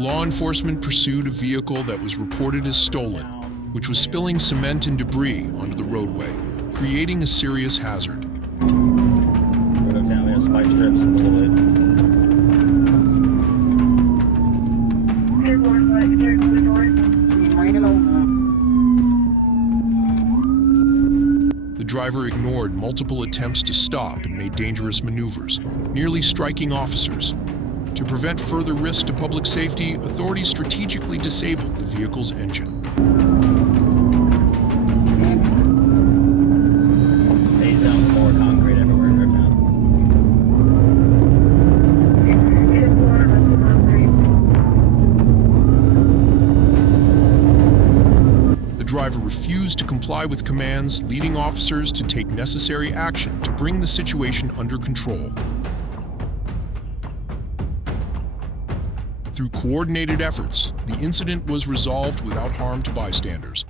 Law enforcement pursued a vehicle that was reported as stolen, which was spilling cement and debris onto the roadway, creating a serious hazard. Down, we have spike strips in the wood. The driver ignored multiple attempts to stop and made dangerous maneuvers, nearly striking officers. To prevent further risk to public safety, authorities strategically disabled the vehicle's engine. Phase down more concrete everywhere right now. The driver refused to comply with commands, leading officers to take necessary action to bring the situation under control. Through coordinated efforts, the incident was resolved without harm to bystanders.